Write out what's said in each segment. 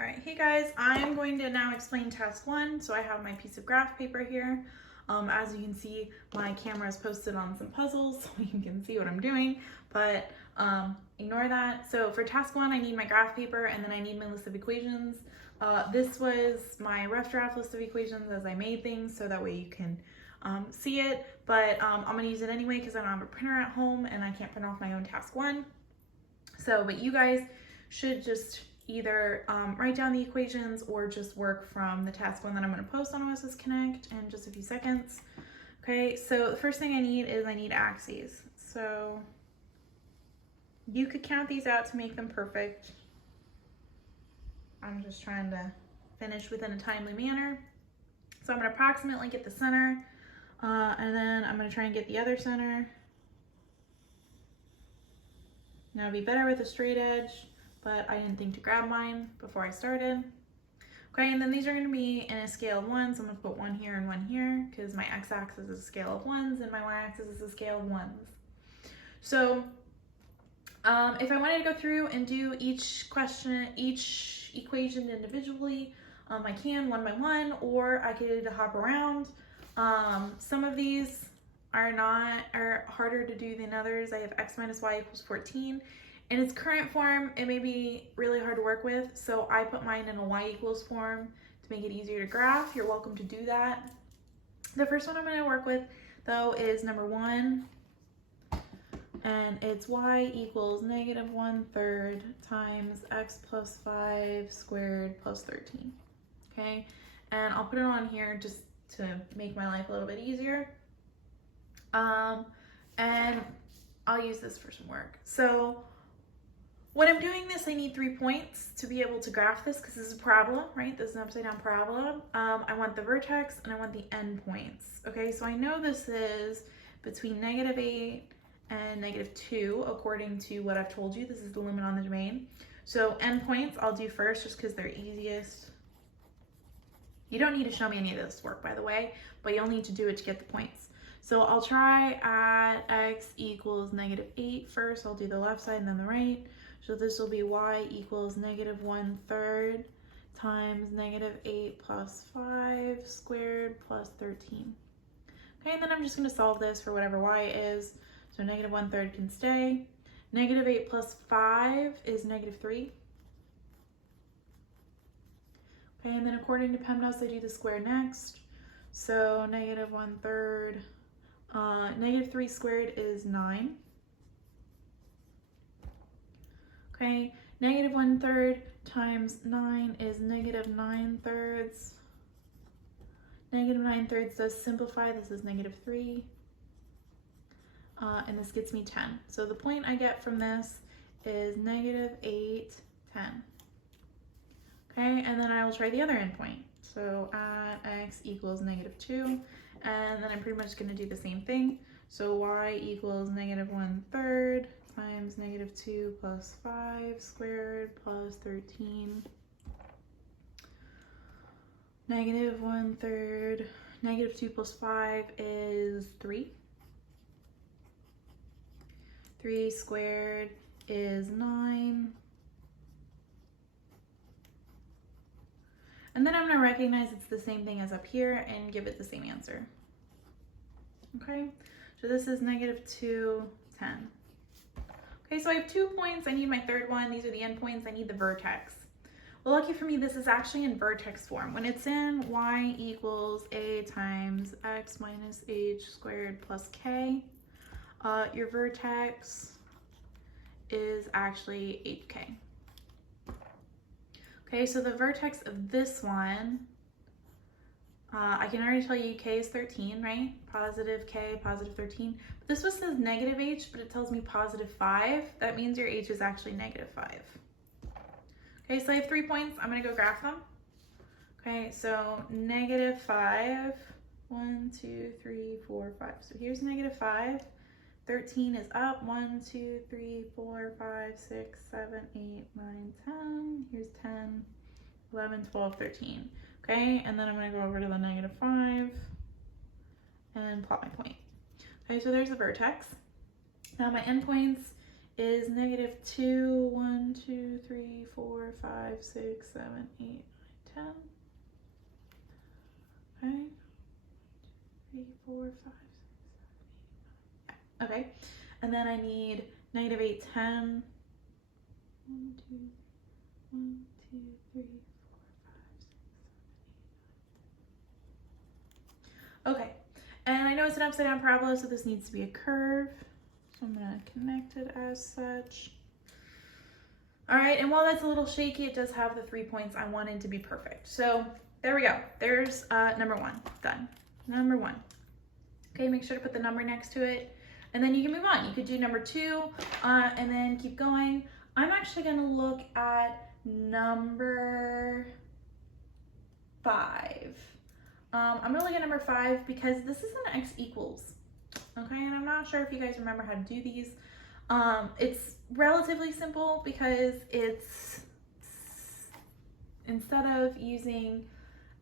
All right, hey guys, I'm going to now explain task one. So I have my piece of graph paper here. As you can see, my camera is posted on some puzzles, so you can see what I'm doing, but ignore that. So for task one, I need my graph paper and then I need my list of equations. This was my rough draft list of equations as I made things, so that way you can see it, but I'm gonna use it anyway because I don't have a printer at home and I can't print off my own task one. So, but you guys should just either write down the equations or just work from the task one that I'm going to post on OSS Connect in just a few seconds. Okay, so the first thing I need axes. So you could count these out to make them perfect. I'm just trying to finish within a timely manner. So I'm going to approximately get the center, and then I'm going to try and get the other center. Now it'd be better with a straight edge, but I didn't think to grab mine before I started. Okay, and then these are going to be in a scale of 1, so I'm going to put 1 here and 1 here because my x-axis is a scale of 1s and my y-axis is a scale of 1s. So if I wanted to go through and do each equation individually, I can one by one, or I could hop around. Some of these are harder to do than others. I have x minus y equals 14. In its current form, it may be really hard to work with, so I put mine in a y equals form to make it easier to graph. You're welcome to do that. The first one I'm going to work with, though, is number 1, and it's y equals negative 1/3 times x plus 5 squared plus 13. Okay, and I'll put it on here just to make my life a little bit easier. And I'll use this for some work. So when I'm doing this, I need 3 points to be able to graph this because this is a parabola, right? This is an upside down parabola. I want the vertex and I want the endpoints. Okay, so I know this is between -8 and -2, according to what I've told you. This is the limit on the domain. So endpoints I'll do first just because they're easiest. You don't need to show me any of this work, by the way, but you'll need to do it to get the points. So I'll try at x equals -8 first. I'll do the left side and then the right. So this will be y equals negative 1/3 times -8 plus 5 squared plus 13. Okay, and then I'm just going to solve this for whatever y is. So negative 1/3 can stay. -8 plus 5 is -3. Okay, and then according to PEMDAS, I do the square next. So negative 1/3, -3 squared is 9. Okay, negative 1/3 times 9 is negative 9/3. Negative 9/3 does simplify. This is -3. And this gets me 10. So the point I get from this is -8, 10. Okay, and then I will try the other endpoint. So at x equals -2, and then I'm pretty much going to do the same thing. So y equals negative 1/3 times -2 plus 5 squared plus 13. Negative 1/3, -2 plus 5 is 3. 3 squared is 9. And then I'm going to recognize it's the same thing as up here and give it the same answer. Okay, so this is -2, 10. Okay, so I have 2 points. I need my third one. These are the endpoints. I need the vertex. Well, lucky for me, this is actually in vertex form. When it's in y equals a times x minus h squared plus k, your vertex is actually 8k. Okay, so the vertex of this one, I can already tell you k is 13, right? Positive k, positive 13. But this one says negative h, but it tells me positive 5. That means your h is actually -5. Okay, so I have 3 points. I'm going to go graph them. Okay, so -5, 1, 2, 3, 4, 5. So here's -5. 13 is up, 1, 2, 3, 4, 5, 6, 7, 8, 9, 10. Here's 10, 11, 12, 13. Okay, and then I'm going to go over to the -5 and plot my point. Okay, so there's the vertex. Now my endpoints is -2, 1, 2, 3, 4, 5, 6, 7, 8, 9, 10. Okay. 3, 4, 5, 6, 7, 8, 9. Okay. And then I need -8, 10. 1, 2, 1, 2, 3, 4, 5, 6, 7, 8, 9. Okay. And I know it's an upside down parabola, so this needs to be a curve. So I'm gonna connect it as such. All right, and while that's a little shaky, it does have the 3 points I wanted to be perfect. So there we go. There's number 1, done. Number 1. Okay, make sure to put the number next to it, and then you can move on. You could do number 2, and then keep going. I'm actually gonna look at number 5. I'm gonna look at number 5 because this is an x equals. Okay, and I'm not sure if you guys remember how to do these. It's relatively simple because it's, instead of using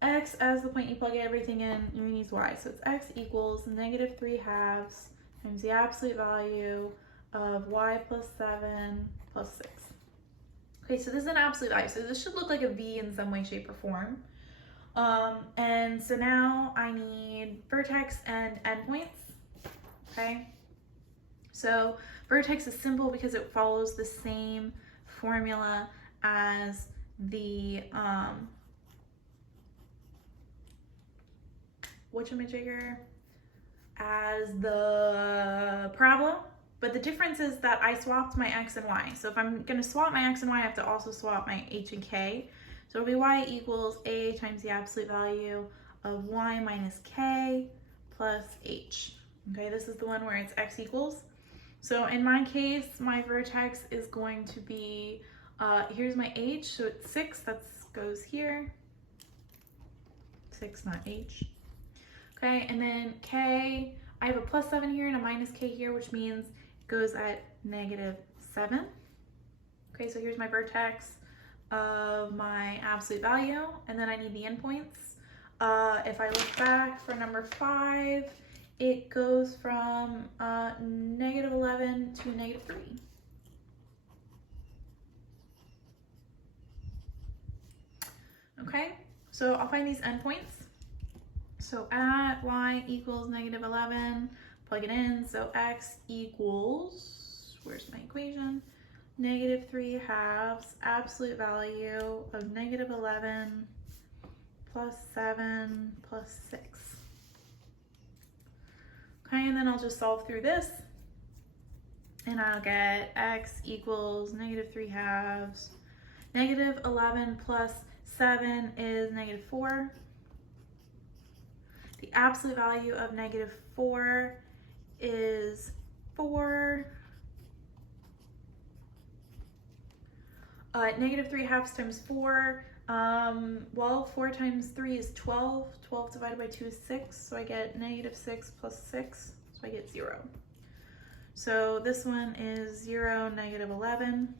x as the point you plug everything in, you're gonna use y. So it's x equals -3/2 times the absolute value of y plus 7 plus 6. Okay, so this is an absolute value. So this should look like a v in some way, shape, or form. And so now I need vertex and endpoints. Okay, so vertex is simple because it follows the same formula as the as the parabola, but the difference is that I swapped my x and y. So if I'm going to swap my x and y, I have to also swap my h and k. So it'll be y equals a times the absolute value of y minus k plus h. Okay, this is the one where it's x equals. So in my case, my vertex is going to be, here's my h, so it's 6, that goes here. 6, not h. Okay, and then k, I have a plus 7 here and a minus k here, which means it goes at -7. Okay, so here's my vertex of my absolute value, and then I need the endpoints. If I look back for number 5, it goes from -11 to -3. Okay, so I'll find these endpoints. So at y equals -11, plug it in. So x equals, where's my equation? -3/2 absolute value of -11 plus 7 plus 6. Okay, and then I'll just solve through this, and I'll get x equals -3/2. -11 plus 7 is -4. The absolute value of -4 is 4. -3/2 times 4. Well, 4 times 3 is 12. 12 divided by 2 is 6. So I get -6 plus 6. So I get 0. So this one is 0, -11.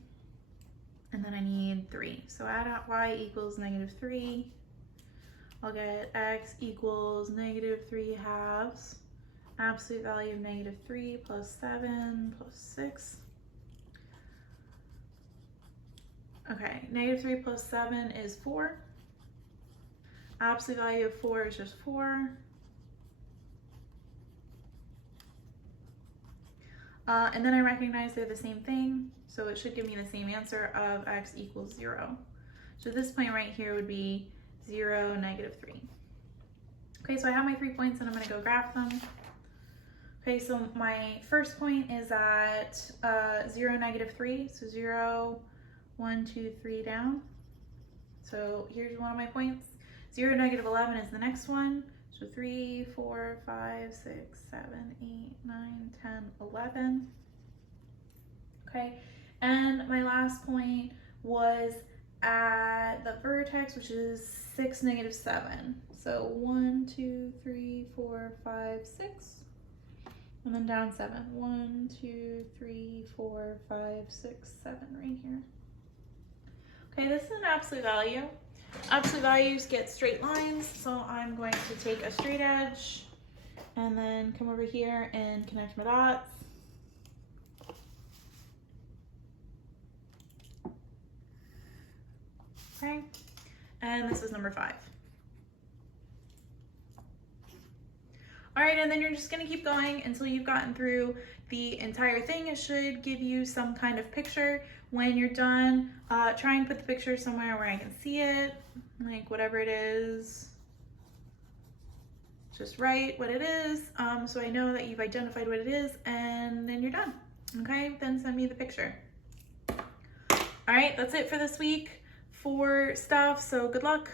And then I need 3. So add up y equals -3. I'll get x equals -3/2. Absolute value of -3 plus 7 plus 6. Okay, -3 plus 7 is 4. Absolute value of 4 is just 4. And then I recognize they're the same thing, so it should give me the same answer of x equals 0. So this point right here would be 0, -3. Okay, so I have my 3 points and I'm gonna go graph them. Okay, so my first point is at 0, -3, so 0, 1, 2, 3 down. So here's one of my points. 0, -11 is the next one. So 3, 4, 5, 6, 7, 8, 9, 10, 11. Okay, and my last point was at the vertex, which is 6, -7. So 1, 2, 3, 4, 5, 6. And then down 7. 1, 2, 3, 4, 5, 6, 7 right here. Okay, this is an absolute value. Absolute values get straight lines, so I'm going to take a straight edge and then come over here and connect my dots. okay? And this is number 5. All right, and then you're just gonna keep going until you've gotten through the entire thing. It should give you some kind of picture. When you're done, try and put the picture somewhere where I can see it, like whatever it is. Just write what it is, so I know that you've identified what it is, and then you're done. Okay, then send me the picture. All right, that's it for this week for stuff, so good luck.